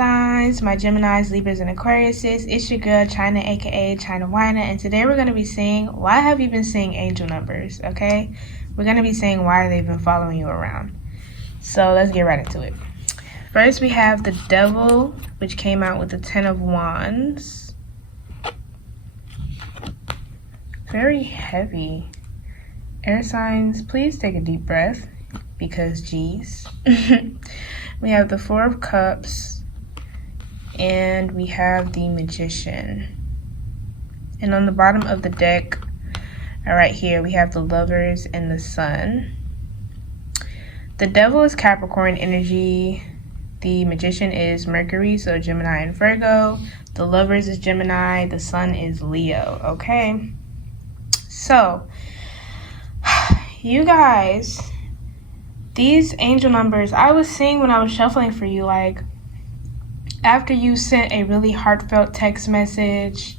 signs, my Geminis, Libras, and Aquariuses. It's your girl, China, aka China Wina, and today we're going to be seeing why have you been seeing angel numbers, okay? We're going to be seeing why they've been following you around. So let's get right into it. First, we have the Devil, which came out with the 10 of Wands. Very heavy. Air signs, please take a deep breath, because geez. We have the 4 of Cups, and we have the Magician. And on the bottom of the deck, right here, we have the Lovers and the Sun. The Devil is Capricorn energy. The Magician is Mercury, so Gemini and Virgo. The Lovers is Gemini. The Sun is Leo, okay? So, you guys, these angel numbers, I was seeing when I was shuffling for you, like, after you sent a really heartfelt text message,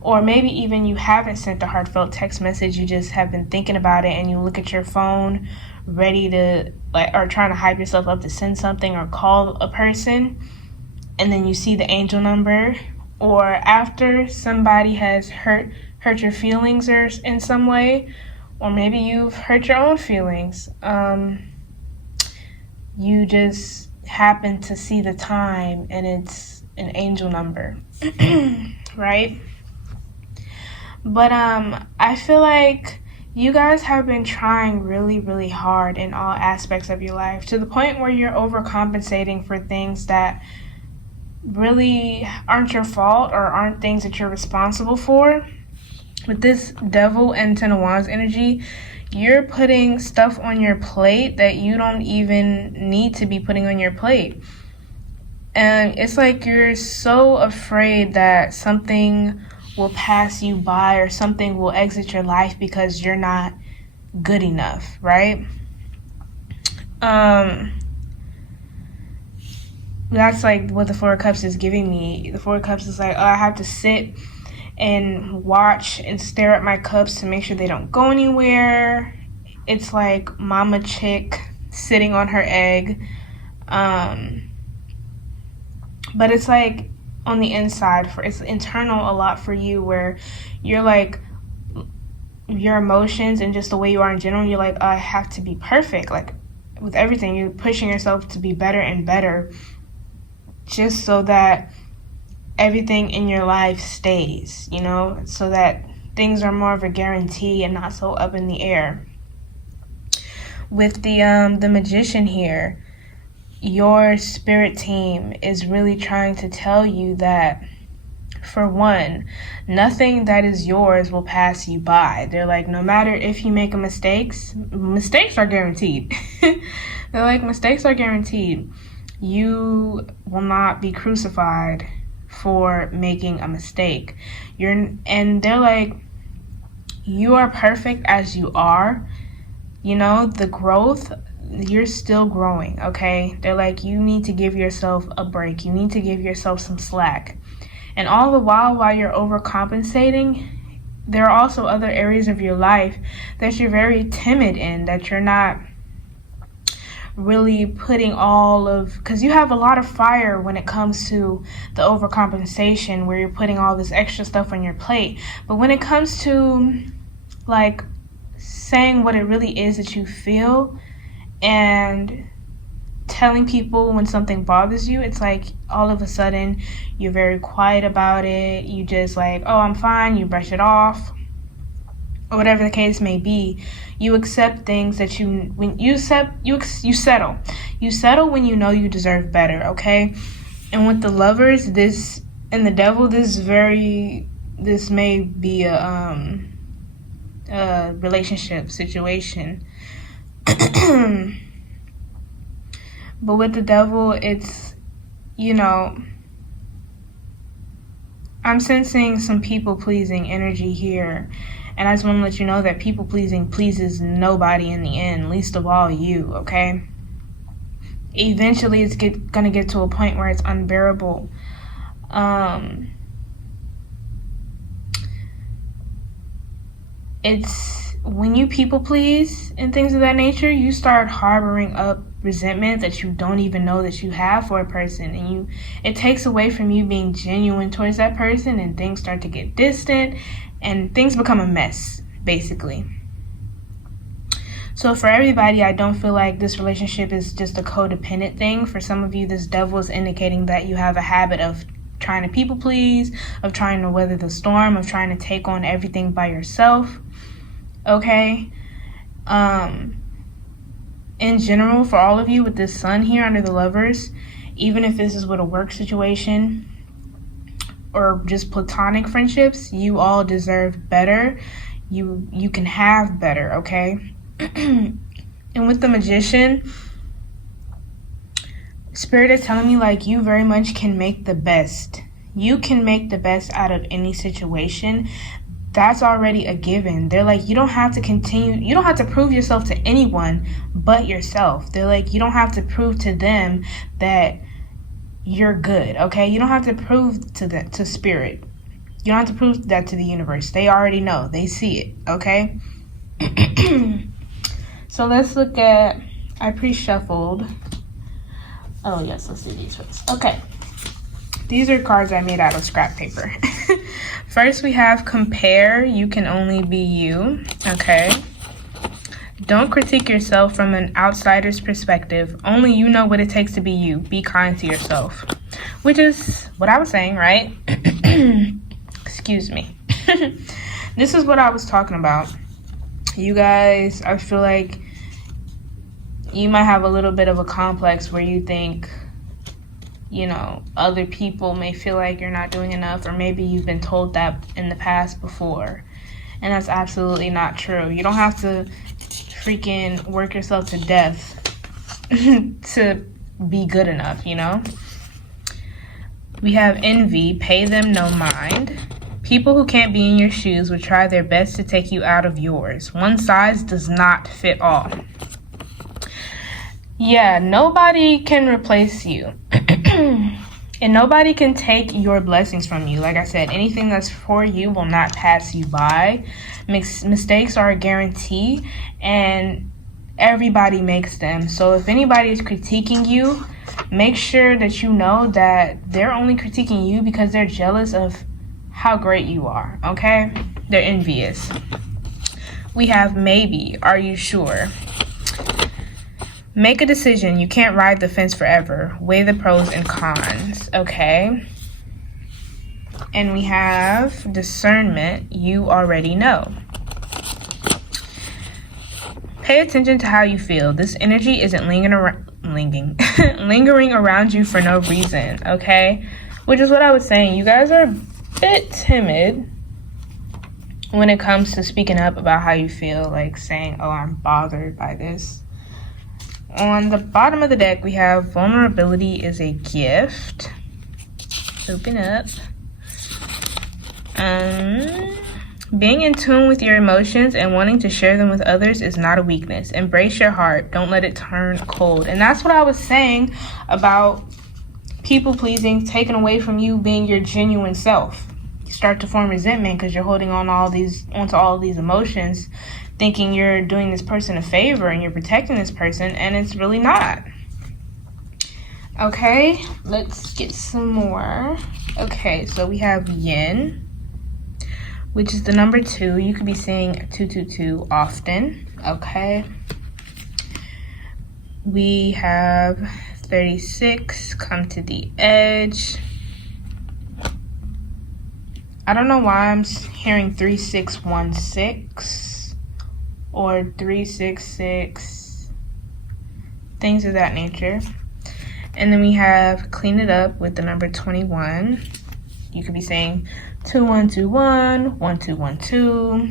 or maybe even you haven't sent a heartfelt text message, you just have been thinking about it, and you look at your phone ready to, like, or trying to hype yourself up to send something or call a person, and then you see the angel number, or after somebody has hurt your feelings or in some way, or maybe you've hurt your own feelings, you just happen to see the time and it's an angel number, right? But I feel like you guys have been trying really, really hard in all aspects of your life, to the point where you're overcompensating for things that really aren't your fault or aren't things that you're responsible for. With this Devil and 10 of Wands energy, you're putting stuff on your plate that you don't even need to be putting on your plate. And it's like you're so afraid that something will pass you by or something will exit your life because you're not good enough, right? That's like what the 4 of Cups is giving me. The 4 of Cups is like, oh, I have to sit and watch and stare at my cups to make sure they don't go anywhere. It's like mama chick sitting on her egg. But it's like on the inside, it's internal a lot for you, where you're like, your emotions and just the way you are in general, you're like, oh, I have to be perfect. Like with everything, you're pushing yourself to be better and better, just so that everything in your life stays, you know, so that things are more of a guarantee and not so up in the air. With the Magician here, your spirit team is really trying to tell you that, for one, nothing that is yours will pass you by. They're like, no matter if you make mistakes are guaranteed. They're like, mistakes are guaranteed. You will not be crucified for making a mistake. And they're like, you are perfect as you are. You know, the growth, you're still growing, okay? They're like, you need to give yourself a break. You need to give yourself some slack. And all the while you're overcompensating, there are also other areas of your life that you're very timid in, that you're not really putting all of, because you have a lot of fire when it comes to the overcompensation, where you're putting all this extra stuff on your plate. But when it comes to like saying what it really is that you feel and telling people when something bothers you, it's like all of a sudden you're very quiet about it. You just like, oh, I'm fine. You brush it off, or whatever the case may be. You accept things that you settle. You settle when you know you deserve better, okay? And with the Lovers, this and the Devil, this may be a relationship situation. But with the Devil, it's, you know, I'm sensing some people-pleasing energy here. And I just want to let you know that people-pleasing pleases nobody in the end, least of all you, okay? Eventually, it's going to get to a point where it's unbearable. It's when you people please and things of that nature, you start harboring up resentment that you don't even know that you have for a person, and it takes away from you being genuine towards that person, and things start to get distant and things become a mess, basically. So for everybody, I don't feel like this relationship is just a codependent thing. For some of you, this devil is indicating that you have a habit of trying to people please, of trying to weather the storm, of trying to take on everything by yourself. Okay? In general, for all of you with this sun here under the Lovers, even if this is with a work situation or just platonic friendships, you all deserve better. You can have better, okay? And with the Magician, Spirit is telling me like you very much can make the best. You can make the best out of any situation. That's already a given. They're like, you don't have to continue. You don't have to prove yourself to anyone but yourself. They're like, you don't have to prove to them that you're good, okay? You don't have to prove to Spirit. You don't have to prove that to the universe. They already know. They see it, okay? So let's look at, I pre-shuffled. Oh yes, let's do these first. Okay. These are cards I made out of scrap paper. First we have compare, you can only be you, okay? Don't critique yourself from an outsider's perspective. Only you know what it takes to be you. Be kind to yourself. Which is what I was saying, right? Excuse me. This is what I was talking about. You guys, I feel like you might have a little bit of a complex where you think, you know, other people may feel like you're not doing enough, or maybe you've been told that in the past before. And that's absolutely not true. You don't have to freaking work yourself to death to be good enough, you know? We have envy, pay them no mind. People who can't be in your shoes would try their best to take you out of yours. One size does not fit all. Yeah, nobody can replace you. And nobody can take your blessings from you. Like I said, anything that's for you will not pass you by. Mistakes are a guarantee, and everybody makes them. So if anybody is critiquing you, make sure that you know that they're only critiquing you because they're jealous of how great you are, okay? They're envious. We have maybe, are you sure? Make a decision. You can't ride the fence forever. Weigh the pros and cons, okay? And we have discernment. You already know. Pay attention to how you feel. This energy isn't lingering around you for no reason, okay? Which is what I was saying. You guys are a bit timid when it comes to speaking up about how you feel, like saying, oh, I'm bothered by this. On the bottom of the deck, we have vulnerability is a gift. Open up. Being in tune with your emotions and wanting to share them with others is not a weakness. Embrace your heart. Don't let it turn cold. And that's what I was saying about people pleasing taken away from you being your genuine self. You start to form resentment because you're holding on onto all these emotions, thinking you're doing this person a favor and you're protecting this person, and it's really not. Okay, let's get some more. Okay, so we have yin, which is the number 2. You could be seeing 222 often, okay? We have 36, come to the edge. I don't know why I'm hearing 3616. Or 366, things of that nature. And then we have clean it up with the number 21. You could be saying 2121, 1212.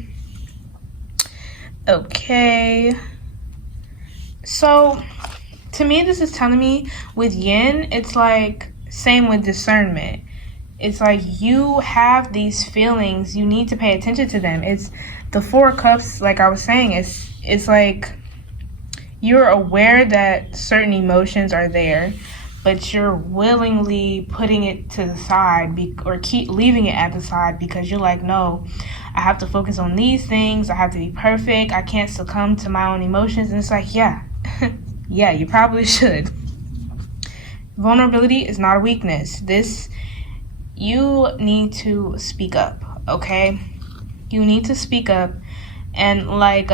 Okay. So to me, this is telling me with yin, it's like same with discernment. It's like you have these feelings, you need to pay attention to them. It's the 4 of Cups, like I was saying, it's like you're aware that certain emotions are there, but you're willingly putting it to the side or keep leaving it at the side because you're like, no, I have to focus on these things. I have to be perfect. I can't succumb to my own emotions. And it's like, yeah, yeah, you probably should. Vulnerability is not a weakness. You need to speak up, okay? You need to speak up. And like,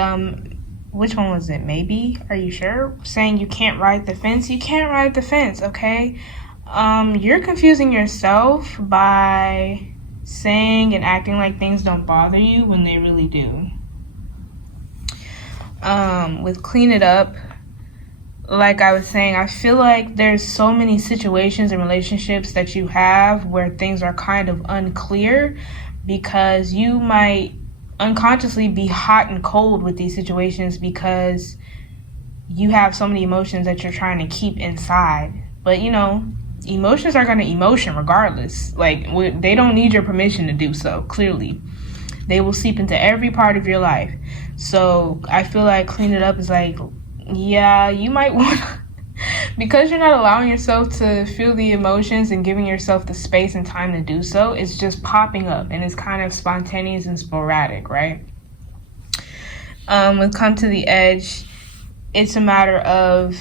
which one was it? Maybe? Are you sure? Saying you can't ride the fence. You can't ride the fence, okay? You're confusing yourself by saying and acting like things don't bother you when they really do. With clean it up, like I was saying, I feel like there's so many situations and relationships that you have where things are kind of unclear because you might unconsciously be hot and cold with these situations because you have so many emotions that you're trying to keep inside. But you know, emotions are going to emotion regardless. Like, they don't need your permission to do so, clearly. They will seep into every part of your life. So I feel like clean it up is like, yeah, you might want to, because you're not allowing yourself to feel the emotions and giving yourself the space and time to do so, it's just popping up and it's kind of spontaneous and sporadic, right? With come to the edge, it's a matter of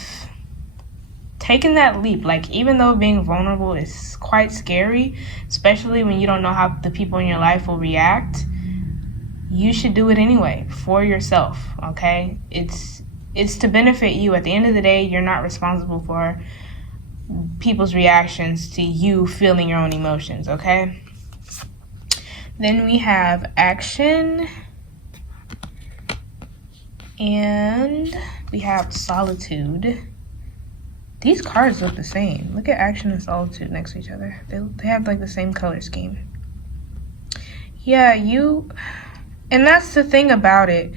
taking that leap. Like, even though being vulnerable is quite scary, especially when you don't know how the people in your life will react, you should do it anyway for yourself, okay? It's to benefit you. At the end of the day, you're not responsible for people's reactions to you feeling your own emotions, okay? Then we have action, and we have solitude. These cards look the same. Look at action and solitude next to each other. They have like the same color scheme. Yeah, and that's the thing about it.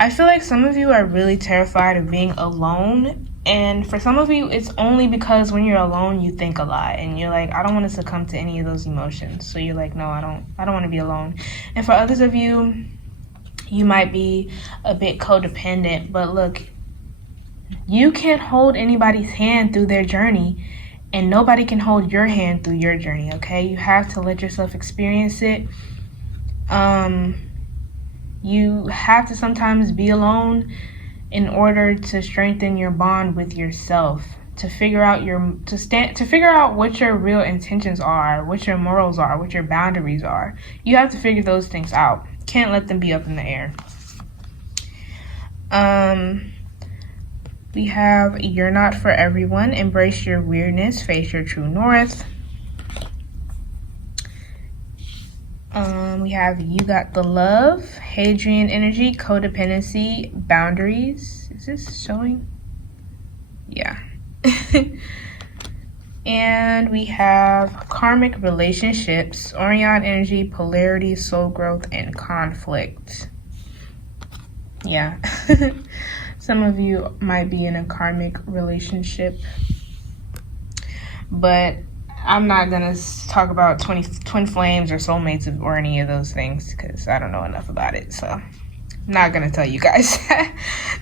I feel like some of you are really terrified of being alone. And for some of you, it's only because when you're alone, you think a lot. And you're like, I don't want to succumb to any of those emotions. So you're like, no, I don't want to be alone. And for others of you, you might be a bit codependent. But look, you can't hold anybody's hand through their journey. And nobody can hold your hand through your journey, okay? You have to let yourself experience it. You have to sometimes be alone in order to strengthen your bond with yourself, to figure out what your real intentions are, what your morals are, what your boundaries are. You have to figure those things out. Can't let them be up in the air. We have you're not for everyone. Embrace your weirdness. Face your true north. We have you got the love, Hadrian energy, codependency, boundaries. Is this showing? Yeah. And we have karmic relationships, Orion energy, polarity, soul growth, and conflict. Yeah. Some of you might be in a karmic relationship, but I'm not going to talk about twin flames or soulmates or any of those things because I don't know enough about it. So I'm not going to tell you guys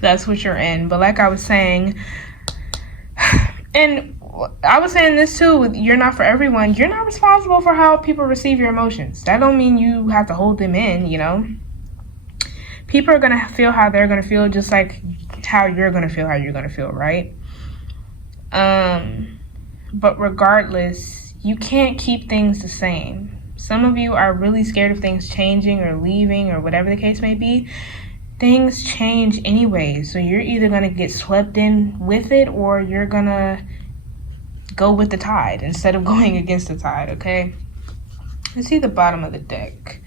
that's what you're in. But like I was saying, and I was saying this too, with you're not for everyone. You're not responsible for how people receive your emotions. That don't mean you have to hold them in, you know. People are going to feel how they're going to feel just like how you're going to feel how you're going to feel, right? But regardless, you can't keep things the same. Some of you are really scared of things changing or leaving or whatever the case may be. Things change anyway, so you're either going to get swept in with it or you're going to go with the tide instead of going against the tide, okay? Let's see the bottom of the deck.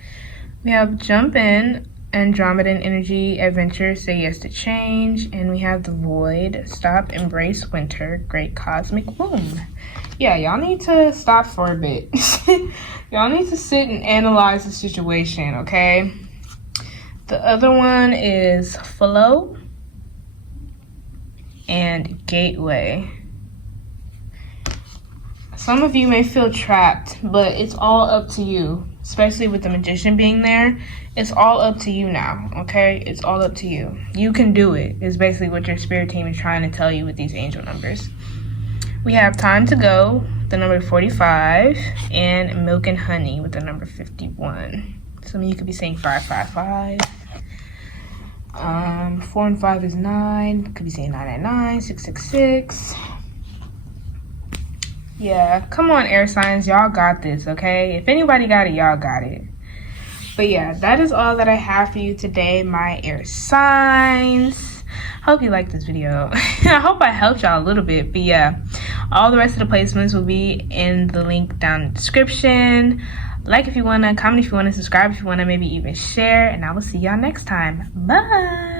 We have jump in, Andromedan energy, adventure, say yes to change, and we have the void, stop, embrace winter, great cosmic womb. Yeah, y'all need to stop for a bit. Y'all need to sit and analyze the situation, okay? The other one is flow and gateway. Some of you may feel trapped, but it's all up to you, especially with the magician being there. It's all up to you now, okay? It's all up to you. You can do it, is basically what your spirit team is trying to tell you with these angel numbers. We have time to go, the number 45, and milk and honey with the number 51. Some of you could be saying 555. 4 and 5 is 9. Could be saying 999, 666. Yeah, come on, air signs. Y'all got this, okay? If anybody got it, y'all got it. But yeah, that is all that I have for you today, my air signs. Hope you liked this video. I hope I helped y'all a little bit. But yeah, all the rest of the placements will be in the link down in the description. Like if you want to, comment if you want to, subscribe if you want to, maybe even share. And I will see y'all next time. Bye.